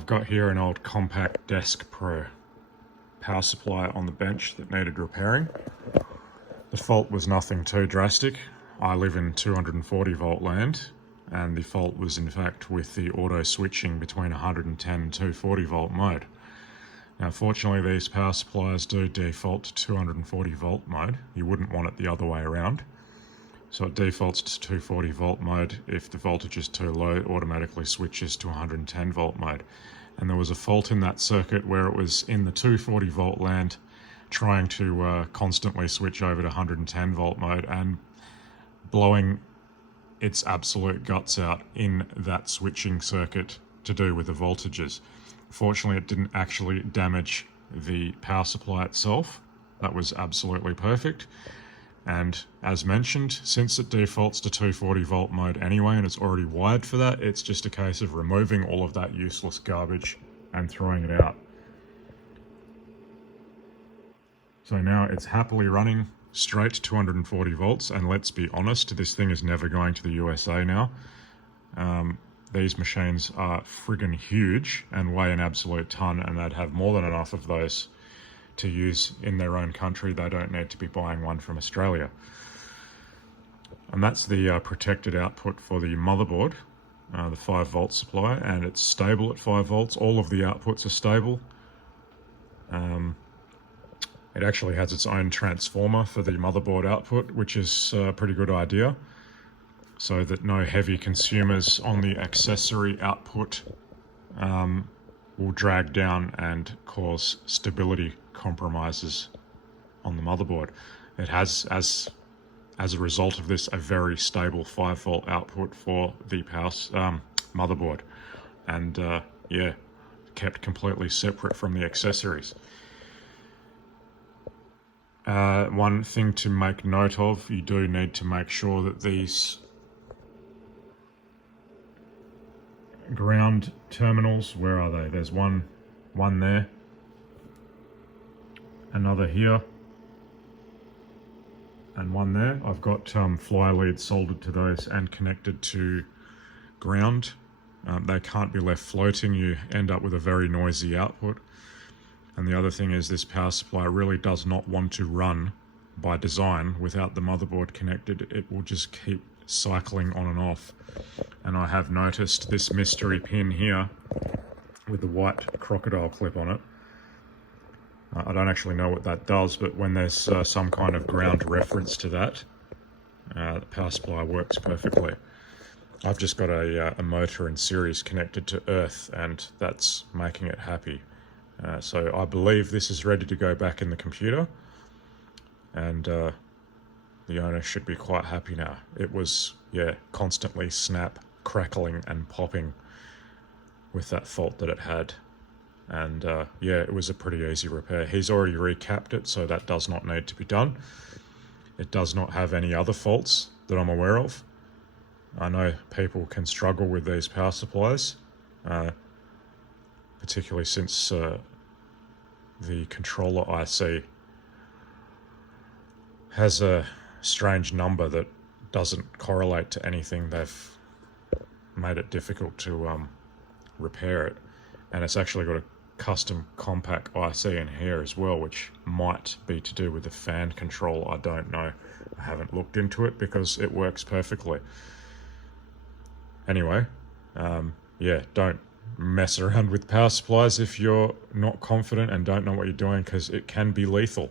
I've got here an old Compaq Deskpro power supply on the bench that needed repairing. The fault was nothing too drastic. I live in 240 volt land, and the fault was in fact with the auto switching between 110 and 240 volt mode. Now fortunately these power supplies do default to 240 volt mode. You wouldn't want it the other way around. So it defaults to 240 volt mode. If the voltage is too low, it automatically switches to 110 volt mode. And there was a fault in that circuit where it was in the 240 volt land trying to constantly switch over to 110 volt mode and blowing its absolute guts out in that switching circuit to do with the voltages. Fortunately, it didn't actually damage the power supply itself. That was absolutely perfect. And as mentioned, since it defaults to 240 volt mode anyway and it's already wired for that, it's just a case of removing all of that useless garbage and throwing it out. So now it's happily running straight to 240 volts, and let's be honest, this thing is never going to the USA now. These machines are friggin' huge and weigh an absolute ton, and they'd have more than enough of those to use in their own country. They don't need to be buying one from Australia. And that's the protected output for the motherboard, the 5 volt supply, and it's stable at 5 volts. All of the outputs are stable. It actually has its own transformer for the motherboard output, which is a pretty good idea, so that no heavy consumers on the accessory output will drag down and cause stability compromises on the motherboard. It has, as a result of this, a very stable 5 volt output for the power motherboard, and yeah, kept completely separate from the accessories. One thing to make note of, you do need to make sure that these ground terminals, where are they? There's one there, another here, and one there. I've got fly leads soldered to those and connected to ground. They can't be left floating. You end up with a very noisy output. And the other thing is, this power supply really does not want to run by design without the motherboard connected. It will just keep cycling on and off. And I have noticed this mystery pin here with the white crocodile clip on it. I don't actually know what that does, but when there's some kind of ground reference to that, the power supply works perfectly. I've just got a motor in series connected to earth, and that's making it happy. So I believe this is ready to go back in the computer, and the owner should be quite happy now. It was, yeah, constantly snap, crackling and popping with that fault that it had. And yeah, it was a pretty easy repair. He's already recapped it, so that does not need to be done. It does not have any other faults that I'm aware of. I know people can struggle with these power supplies, particularly since the controller IC has a strange number that doesn't correlate to anything. They've made it difficult to repair it, and it's actually got a custom Compaq IC in here as well, which might be to do with the fan control. I don't know. I haven't looked into it because it works perfectly. Anyway, yeah, don't mess around with power supplies if you're not confident and don't know what you're doing, because it can be lethal.